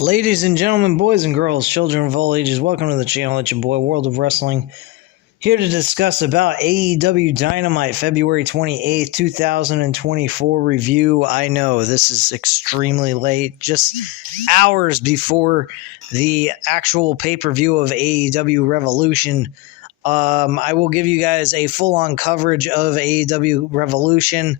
Ladies and gentlemen, boys and girls, children of all ages, welcome to the channel. It's your boy, World of Wrestling, here to discuss about AEW Dynamite, February 28th, 2024 review. I know this is extremely late, just hours before the actual pay-per-view of AEW Revolution. I will give you guys a full-on coverage of AEW Revolution.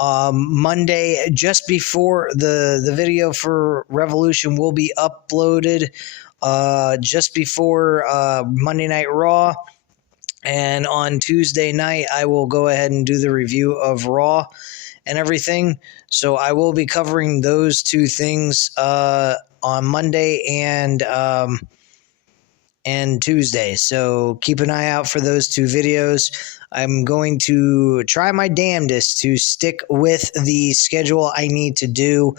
Monday, just before the video for Revolution will be uploaded, just before Monday Night Raw. And on Tuesday night, I will go ahead and do the review of Raw and everything. So I will be covering those two things on Monday and Tuesday. So keep an eye out for those two videos. I'm going to try my damnedest to stick with the schedule I need to do.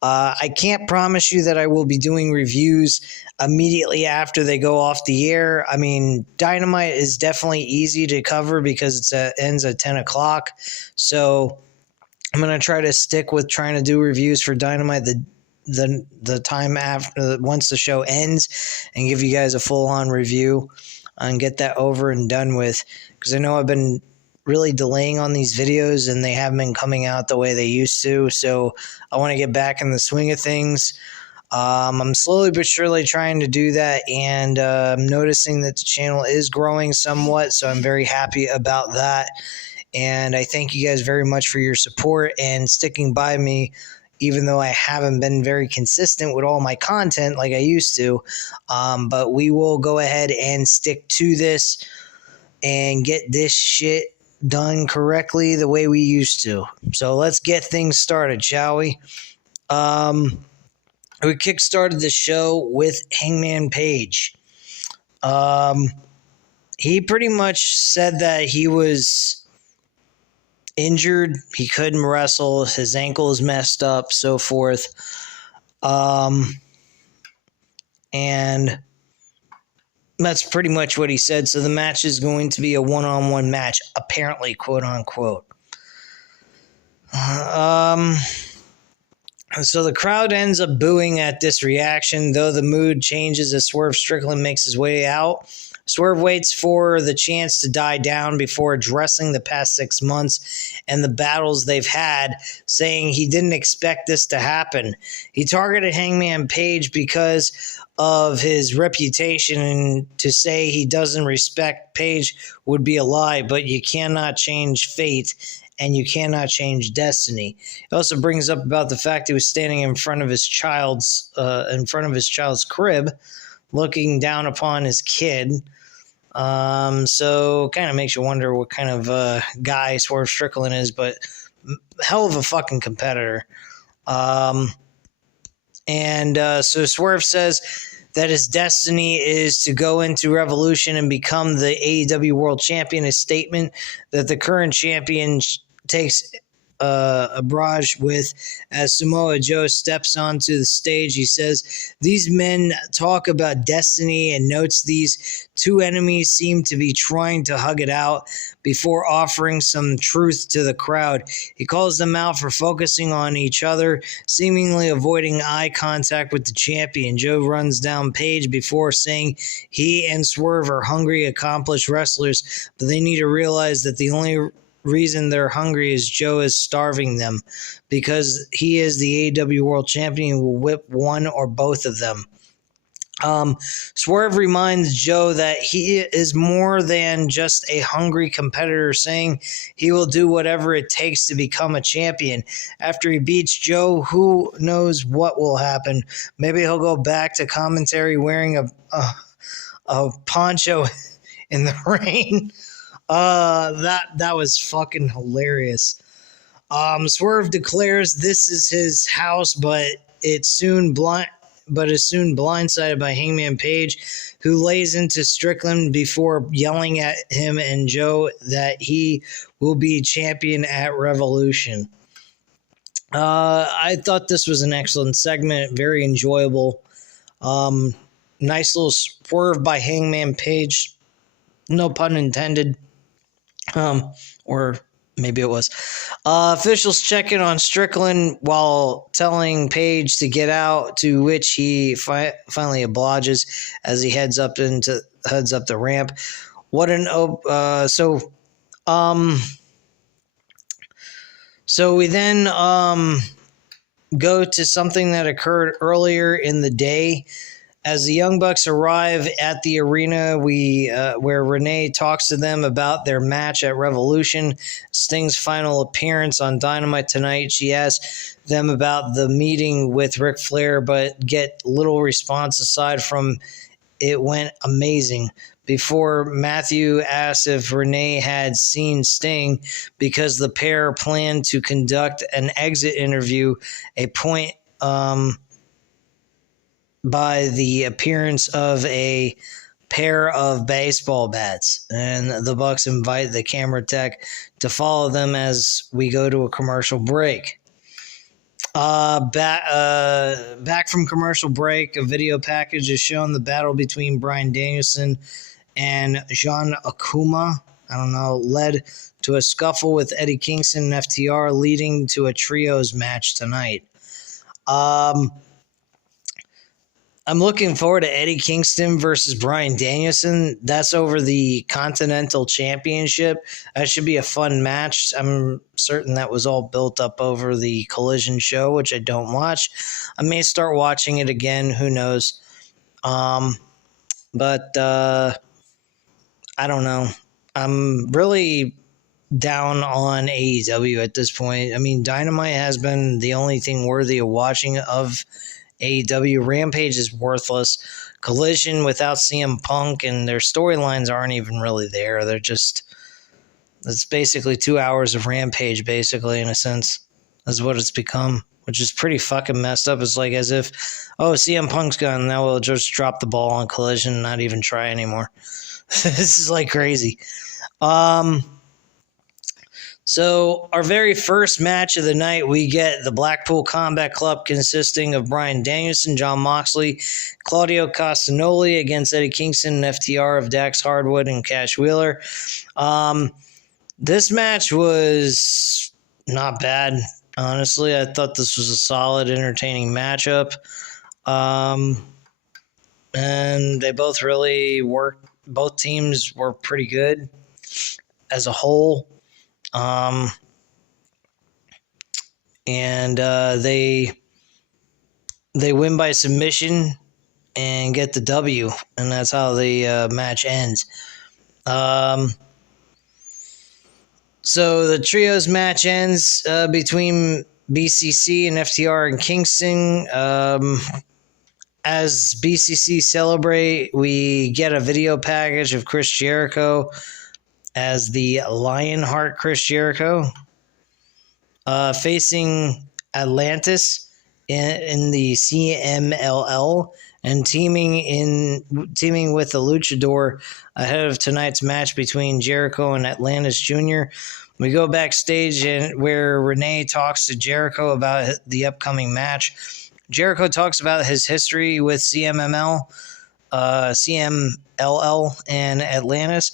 I can't promise you that I will be doing reviews immediately after they go off the air. I mean, Dynamite is definitely easy to cover because it ends at 10 o'clock. So I'm going to try to stick with trying to do reviews for Dynamite the time after, once the show ends, and give you guys a full-on review and get that over and done with, because I know I've been really delaying on these videos and they haven't been coming out the way they used to. So I want to get back in the swing of things. I'm slowly but surely trying to do that, and I'm noticing that the channel is growing somewhat, so I'm very happy about that. And I thank you guys very much for your support and sticking by me, even though I haven't been very consistent with all my content like I used to. But we will go ahead and stick to this and get this shit done correctly the way we used to. So let's get things started, shall we? We kickstarted the show with Hangman Page. He pretty much said that he was injured, he couldn't wrestle, his ankle is messed up, so forth. And that's pretty much what he said. So the match is going to be a one-on-one match, apparently, quote-unquote. So the crowd ends up booing at this reaction, though the mood changes as Swerve Strickland makes his way out. Swerve waits for the chance to die down before addressing the past 6 months and the battles they've had, saying he didn't expect this to happen. He targeted Hangman Page because of his reputation, and to say he doesn't respect Page would be a lie, but you cannot change fate and you cannot change destiny. He also brings up about the fact he was standing in front of his child's crib, looking down upon his kid. So kind of makes you wonder what kind of guy Swerve Strickland is, but hell of a fucking competitor. So Swerve says that his destiny is to go into Revolution and become the AEW World Champion. A statement that the current champion takes a barrage with. As Samoa Joe steps onto the stage, he says, "These men talk about destiny," and notes these two enemies seem to be trying to hug it out before offering some truth to the crowd. He calls them out for focusing on each other, seemingly avoiding eye contact with the champion. Joe runs down Page before saying he and Swerve are hungry, accomplished wrestlers, but they need to realize that the only reason they're hungry is Joe is starving them, because he is the AEW World Champion and will whip one or both of them. Swerve reminds Joe that he is more than just a hungry competitor, saying he will do whatever it takes to become a champion. After he beats Joe, who knows what will happen? Maybe he'll go back to commentary wearing a poncho in the rain. That was fucking hilarious. Swerve declares this is his house, but is soon blindsided by Hangman Page, who lays into Strickland before yelling at him and Joe that he will be champion at Revolution. I thought this was an excellent segment, very enjoyable. Nice little swerve by Hangman Page, no pun intended. Or Maybe it was. Officials checking on Strickland while telling Page to get out, to which he finally obliges as he heads up the ramp. What an so we then go to something that occurred earlier in the day. As the Young Bucks arrive at the arena, where Renee talks to them about their match at Revolution, Sting's final appearance on Dynamite tonight. She asks them about the meeting with Ric Flair, but get little response aside from "it went amazing." Before Matthew asks if Renee had seen Sting, because the pair planned to conduct an exit interview, a point by the appearance of a pair of baseball bats, and the Bucks invite the camera tech to follow them as we go to a commercial break. Back from commercial break, a video package is shown the battle between Bryan Danielson and John Akuma. I don't know, led to a scuffle with Eddie Kingston and FTR, leading to a trios match tonight. I'm looking forward to Eddie Kingston versus Bryan Danielson. That's over the Continental Championship. That should be a fun match. I'm certain that was all built up over the Collision show, which I don't watch. I may start watching it again. Who knows? But I don't know. I'm really down on AEW at this point. I mean, Dynamite has been the only thing worthy of watching of AEW. Rampage is worthless. Collision without CM Punk, and their storylines aren't even really there. It's basically 2 hours of Rampage, basically, in a sense. That's what it's become, which is pretty fucking messed up. It's like as if, CM Punk's gone, now we'll just drop the ball on Collision and not even try anymore. This is like crazy. So our very first match of the night, we get the Blackpool Combat Club consisting of Bryan Danielson, Jon Moxley, Claudio Castagnoli against Eddie Kingston and FTR of Dax Hardwood and Cash Wheeler. This match was not bad, honestly. I thought this was a solid, entertaining matchup. And they both really worked. Both teams were pretty good as a whole. And they win by submission and get the W, and that's how the match ends. So the trios match ends between BCC and FTR and Kingston. As BCC celebrate, we get a video package of Chris Jericho as the Lionheart Chris Jericho, facing Atlantis in the CMLL, and teaming with the Luchador ahead of tonight's match between Jericho and Atlantis Jr. We go backstage where Renee talks to Jericho about the upcoming match. Jericho talks about his history with CMLL and Atlantis,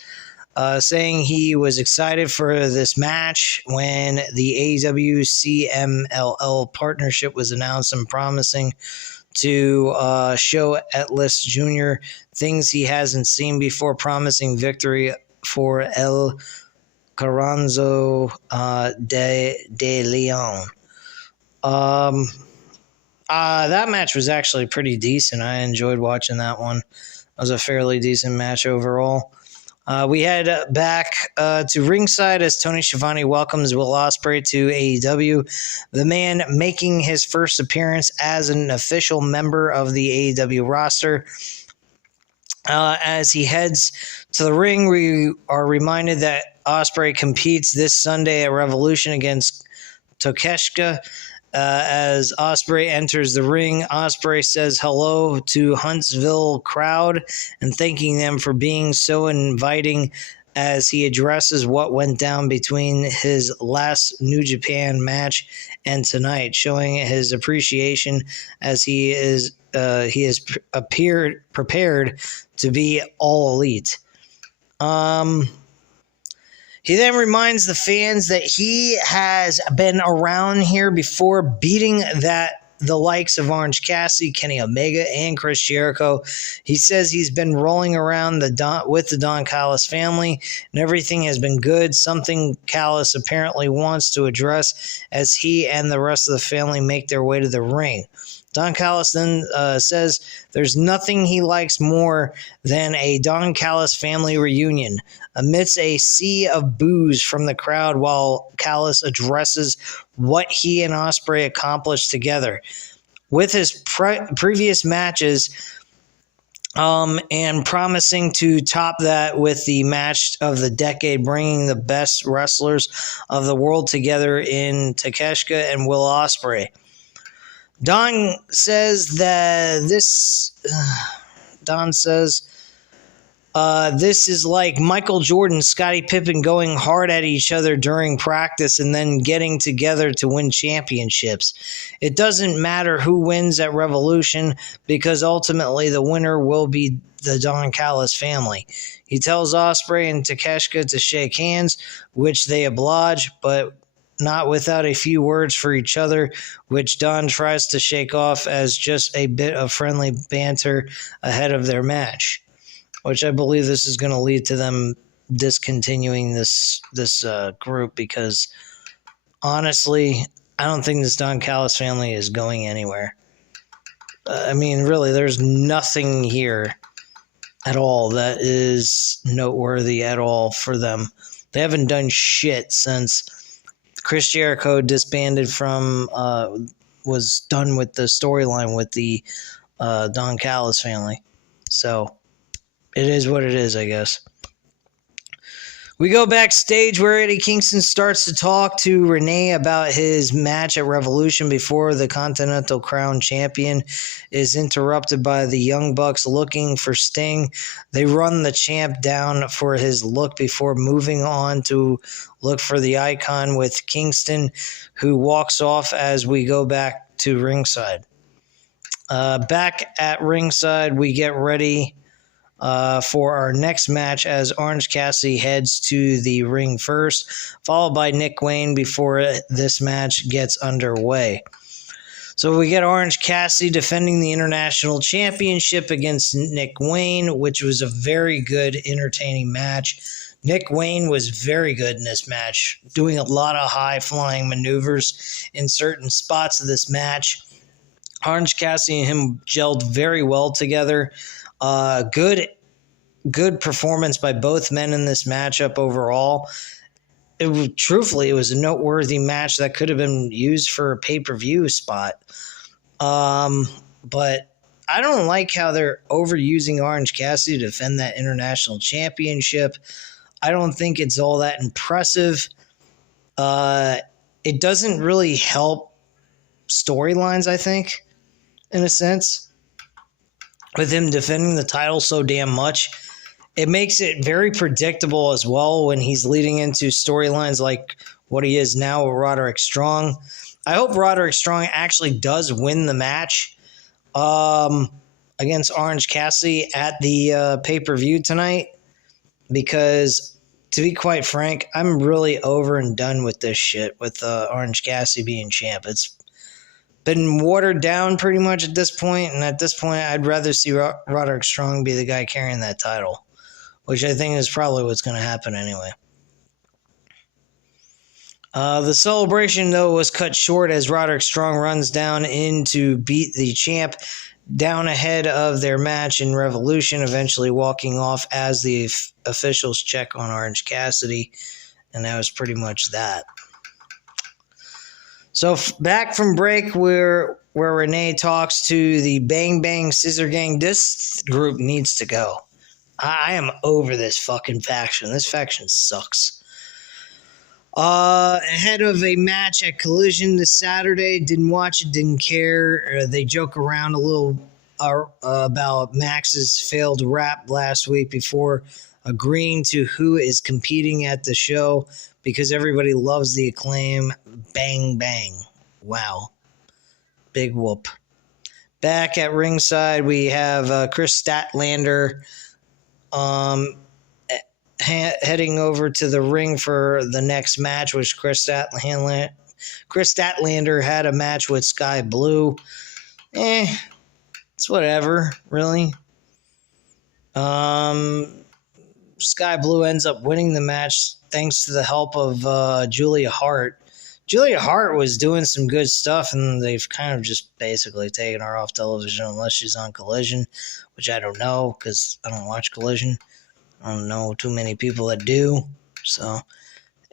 saying he was excited for this match when the AEW CMLL partnership was announced, and promising to show Atlas Jr. things he hasn't seen before, promising victory for El Carranzo de Leon. That match was actually pretty decent. I enjoyed watching that one. It was a fairly decent match overall. We head back to ringside as Tony Schiavone welcomes Will Ospreay to AEW, the man making his first appearance as an official member of the AEW roster. As he heads to the ring, we are reminded that Ospreay competes this Sunday at Revolution against Takeshita. As Ospreay enters the ring, Ospreay says hello to Huntsville crowd and thanking them for being so inviting as he addresses what went down between his last New Japan match and tonight, showing his appreciation as he is prepared to be all elite. He then reminds the fans that he has been around here before, beating the likes of Orange Cassidy, Kenny Omega, and Chris Jericho. He says he's been rolling around with the Don Callis family, and everything has been good, something Callis apparently wants to address as he and the rest of the family make their way to the ring. Don Callis then says there's nothing he likes more than a Don Callis family reunion. Amidst a sea of boos from the crowd while Callis addresses what he and Ospreay accomplished together. With his previous matches and promising to top that with the match of the decade, bringing the best wrestlers of the world together in Takeshita and Will Ospreay. Don says this is like Michael Jordan, Scottie Pippen going hard at each other during practice and then getting together to win championships. It doesn't matter who wins at Revolution because ultimately the winner will be the Don Callis family. He tells Ospreay and Takeshita to shake hands, which they oblige, but not without a few words for each other, which Don tries to shake off as just a bit of friendly banter ahead of their match, which I believe this is going to lead to them discontinuing this group because, honestly, I don't think this Don Callis family is going anywhere. I mean, really, there's nothing here at all that is noteworthy at all for them. They haven't done shit since Chris Jericho disbanded was done with the storyline with the Don Callis family. So it is what it is, I guess. We go backstage where Eddie Kingston starts to talk to Renee about his match at Revolution before the Continental Crown champion is interrupted by the Young Bucks looking for Sting. They run the champ down for his look before moving on to look for the Icon with Kingston, who walks off as we go back to ringside. Back at ringside, we get ready for our next match as Orange Cassidy heads to the ring first, followed by Nick Wayne before this match gets underway. So we get Orange Cassidy defending the International Championship against Nick Wayne, which was a very good, entertaining match. Nick Wayne was very good in this match, doing a lot of high-flying maneuvers in certain spots of this match. Orange Cassidy and him gelled very well together. Good performance by both men in this matchup overall. Truthfully, it was a noteworthy match that could have been used for a pay-per-view spot. But I don't like how they're overusing Orange Cassidy to defend that international championship. I don't think it's all that impressive. It doesn't really help storylines, I think, in a sense, with him defending the title so damn much. It makes it very predictable as well when he's leading into storylines like what he is now with Roderick Strong. I hope Roderick Strong actually does win the match against Orange Cassidy at the pay-per-view tonight, because to be quite frank, I'm really over and done with this shit with Orange Cassidy being champ. It's been watered down pretty much at this point, and at this point, I'd rather see Roderick Strong be the guy carrying that title, which I think is probably what's going to happen anyway. The celebration, though, was cut short as Roderick Strong runs down in to beat the champ down ahead of their match in Revolution, eventually walking off as the officials check on Orange Cassidy, and that was pretty much that. So back from break where Renee talks to the Bang Bang Scissor Gang, this group needs to go. I am over this fucking faction. This faction sucks. Ahead of a match at Collision this Saturday, didn't watch it, didn't care. They joke around a little about Max's failed rap last week before agreeing to who is competing at the show because everybody loves the Acclaim. Bang Bang. Wow. Big whoop. Back at ringside, we have Chris Statlander heading over to the ring for the next match, which Chris Statlander had a match with Sky Blue. It's whatever, really. Sky Blue ends up winning the match thanks to the help of Julia Hart. Julia Hart was doing some good stuff, and they've kind of just basically taken her off television unless she's on Collision, which I don't know because I don't watch Collision. I don't know too many people that do, so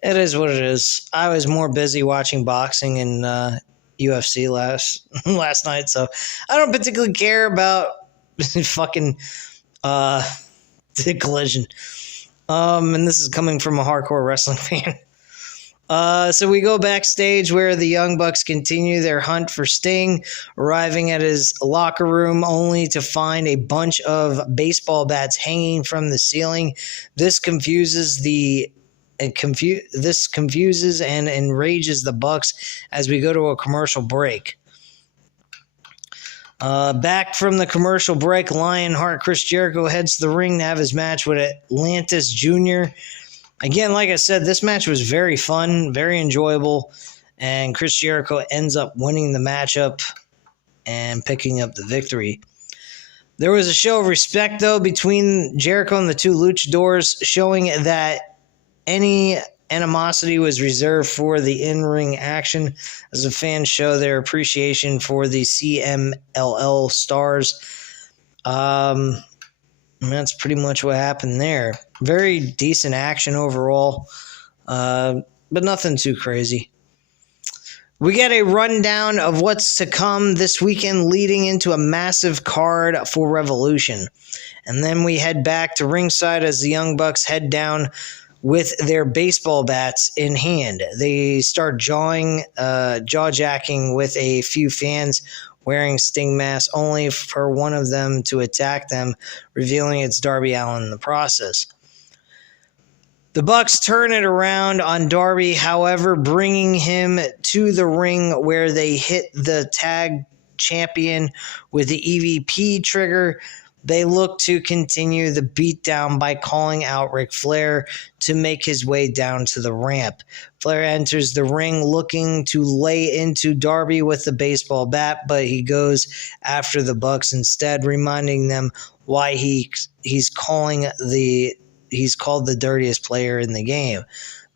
it is what it is. I was more busy watching boxing and UFC last night, so I don't particularly care about fucking the Collision. And this is coming from a hardcore wrestling fan. So we go backstage where the Young Bucks continue their hunt for Sting, arriving at his locker room only to find a bunch of baseball bats hanging from the ceiling. This confuses and enrages the Bucks as we go to a commercial break. Back from the commercial break, Lionheart Chris Jericho heads to the ring to have his match with Atlantis Jr. Again, like I said, this match was very fun, very enjoyable, and Chris Jericho ends up winning the matchup and picking up the victory. There was a show of respect, though, between Jericho and the two luchadors, showing that any animosity was reserved for the in-ring action as the fans show their appreciation for the CMLL stars. And that's pretty much what happened there. Very decent action overall, but nothing too crazy. We get a rundown of what's to come this weekend leading into a massive card for Revolution. And then we head back to ringside as the Young Bucks head down with their baseball bats in hand. They start jaw-jacking with a few fans wearing Sting masks, only for one of them to attack them, revealing it's Darby Allin in the process. The Bucks turn it around on Darby, however, bringing him to the ring where they hit the tag champion with the EVP trigger. They look to continue the beatdown by calling out Ric Flair to make his way down to the ramp. Flair enters the ring looking to lay into Darby with the baseball bat, but he goes after the Bucks instead, reminding them why he's called the dirtiest player in the game.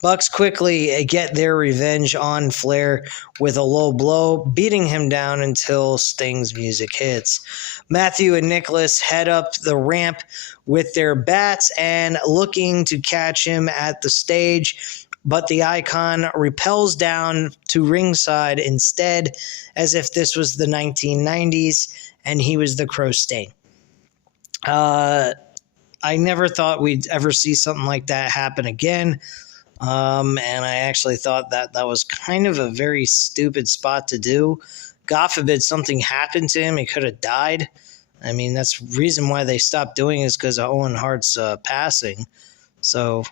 Bucks quickly get their revenge on Flair with a low blow, beating him down until Sting's music hits. Matthew and Nicholas head up the ramp with their bats and looking to catch him at the stage, but the Icon repels down to ringside instead, as if this was the 1990s and he was the Crow Sting. I never thought we'd ever see something like that happen again. And I actually thought that was kind of a very stupid spot to do. God forbid something happened to him. He could have died. I mean, that's the reason why they stopped doing it is because of Owen Hart's passing. So,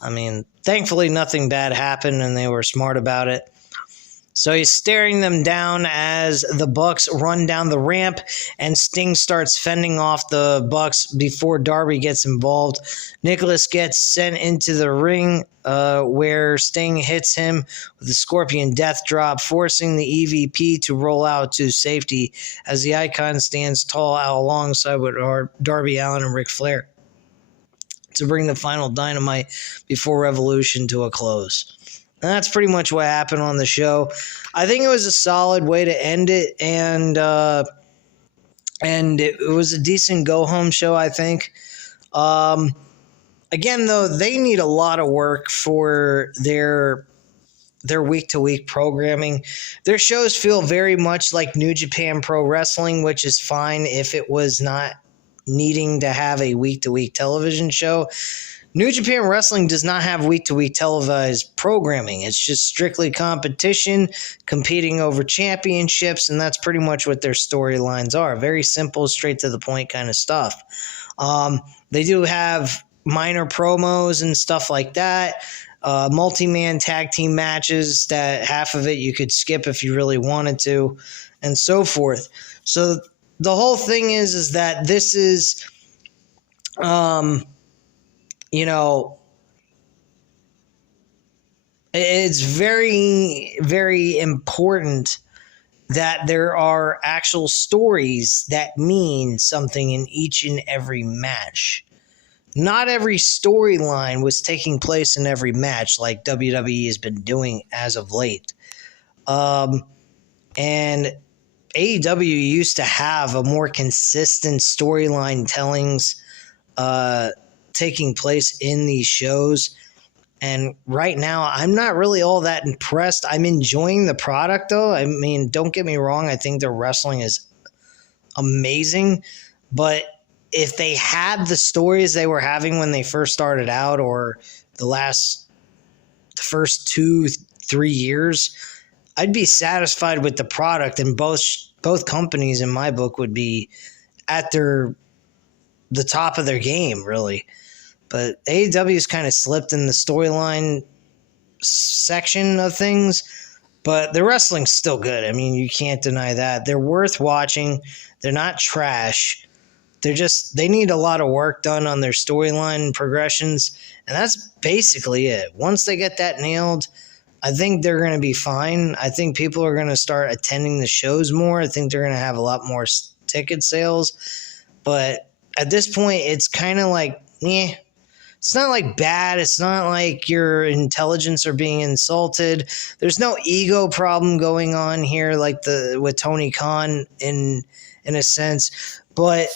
I mean, thankfully nothing bad happened and they were smart about it. So he's staring them down as the Bucks run down the ramp and Sting starts fending off the Bucks before Darby gets involved. Nicholas gets sent into the ring where Sting hits him with the Scorpion Death Drop, forcing the EVP to roll out to safety as the Icon stands tall out alongside with Darby Allin and Ric Flair to bring the final Dynamite before Revolution to a close. And that's pretty much what happened on the show. I think it was a solid way to end it, and it was a decent go-home show, I think. Again, though, they need a lot of work for their week-to-week programming. Their shows feel very much like New Japan Pro Wrestling, which is fine if it was not needing to have a week-to-week television show. New Japan Wrestling does not have week-to-week televised programming. It's just strictly competition, competing over championships, and that's pretty much what their storylines are. Very simple, straight-to-the-point kind of stuff. They do have minor promos and stuff like that, multi-man tag team matches that half of it you could skip if you really wanted to, and so forth. So the whole thing is that this is you know, it's very, very important that there are actual stories that mean something in each and every match. Not every storyline was taking place in every match like WWE has been doing as of late. And AEW used to have a more consistent storyline tellings taking place in these shows. And right now, I'm not really all that impressed. I'm enjoying the product, though. I mean, don't get me wrong. I think their wrestling is amazing. But if they had the stories they were having when they first started out, or the first 2-3 years, I'd be satisfied with the product. And both companies, in my book, would be at the top of their game, really. But AEW's kind of slipped in the storyline section of things, but the wrestling's still good. I mean, you can't deny that. They're worth watching. They're not trash. They need a lot of work done on their storyline progressions, and that's basically it. Once they get that nailed, I think they're going to be fine. I think people are going to start attending the shows more. I think they're going to have a lot more ticket sales. But at this point, it's kind of like, it's not like bad. It's not like your intelligence are being insulted. There's no ego problem going on here like with Tony Khan in a sense. But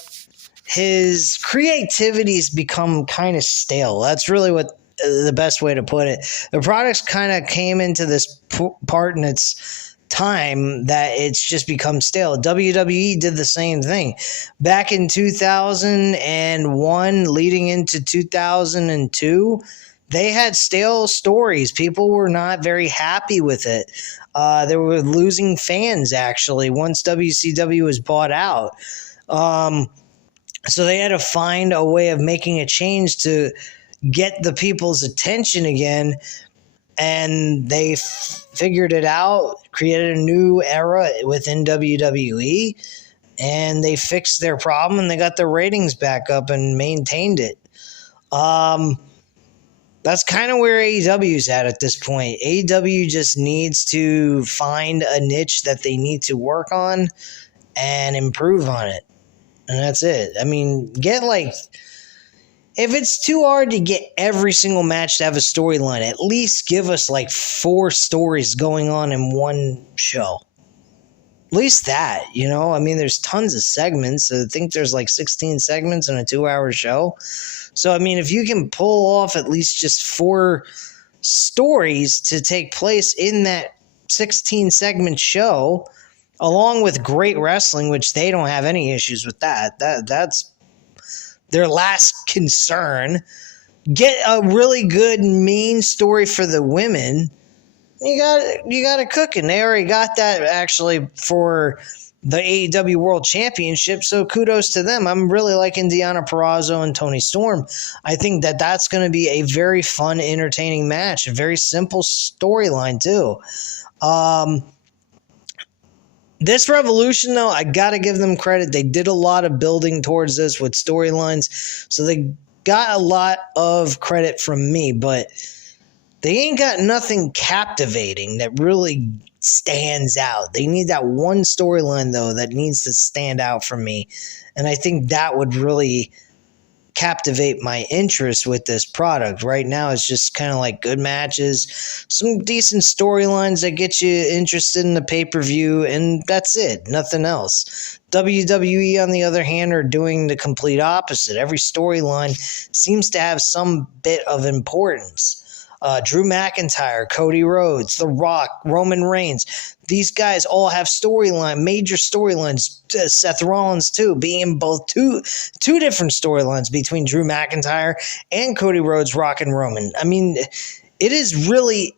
his creativity's become kind of stale. That's really what the best way to put it. The products kind of came into this part in its time that it's just become stale. WWE did the same thing. Back in 2001, leading into 2002, they had stale stories. People were not very happy with it. They were losing fans, actually, once WCW was bought out. So they had to find a way of making a change to get the people's attention again. And they figured it out, created a new era within WWE, and they fixed their problem, and they got their ratings back up and maintained it. That's kind of where AEW's at this point. AEW just needs to find a niche that they need to work on and improve on it. And that's it. I mean, if it's too hard to get every single match to have a storyline, at least give us 4 stories going on in one show. At least that, I mean, there's tons of segments. I think there's 16 segments in a 2-hour show. So, I mean, if you can pull off at least just 4 stories to take place in that 16-segment show, along with great wrestling, which they don't have any issues with that's their last concern. Get a really good main story for the women. You got it cooking. They already got that actually for the AEW World Championship, so kudos to them. I'm really liking Deonna Purrazzo and Toni Storm. I think that's going to be a very fun, entertaining match. A very simple storyline too. This Revolution, though, I got to give them credit. They did a lot of building towards this with storylines, so they got a lot of credit from me, but they ain't got nothing captivating that really stands out. They need that one storyline, though, that needs to stand out for me, and I think that would really captivate my interest with this product. Right now, it's just kind of like good matches, some decent storylines that get you interested in the pay-per-view, and that's it. Nothing else. WWE, on the other hand, are doing the complete opposite. Every storyline seems to have some bit of importance. Drew McIntyre, Cody Rhodes, The Rock, Roman Reigns. These guys all have major storylines. Seth Rollins too, being both two different storylines between Drew McIntyre and Cody Rhodes, Rock and Roman. I mean, it is really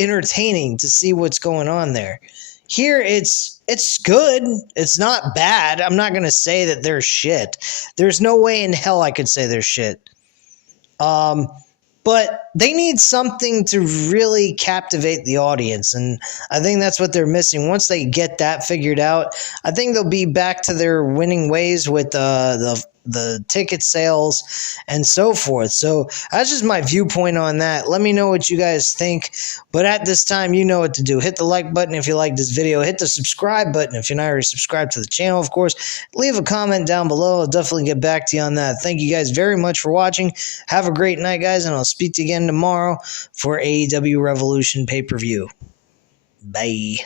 entertaining to see what's going on there. Here, it's good. It's not bad. I'm not going to say that they're shit. There's no way in hell I could say they're shit. But they need something to really captivate the audience, and I think that's what they're missing. Once they get that figured out, I think they'll be back to their winning ways with the the ticket sales and so forth. So that's just my viewpoint on that. Let me know what you guys think. But at this time, you know what to do. Hit the like button if you like this video. Hit the subscribe button if you're not already subscribed to the channel, of course. Leave a comment down below. I'll definitely get back to you on that. Thank you guys very much for watching. Have a great night, guys, and I'll speak to you again tomorrow for AEW Revolution pay-per-view. Bye.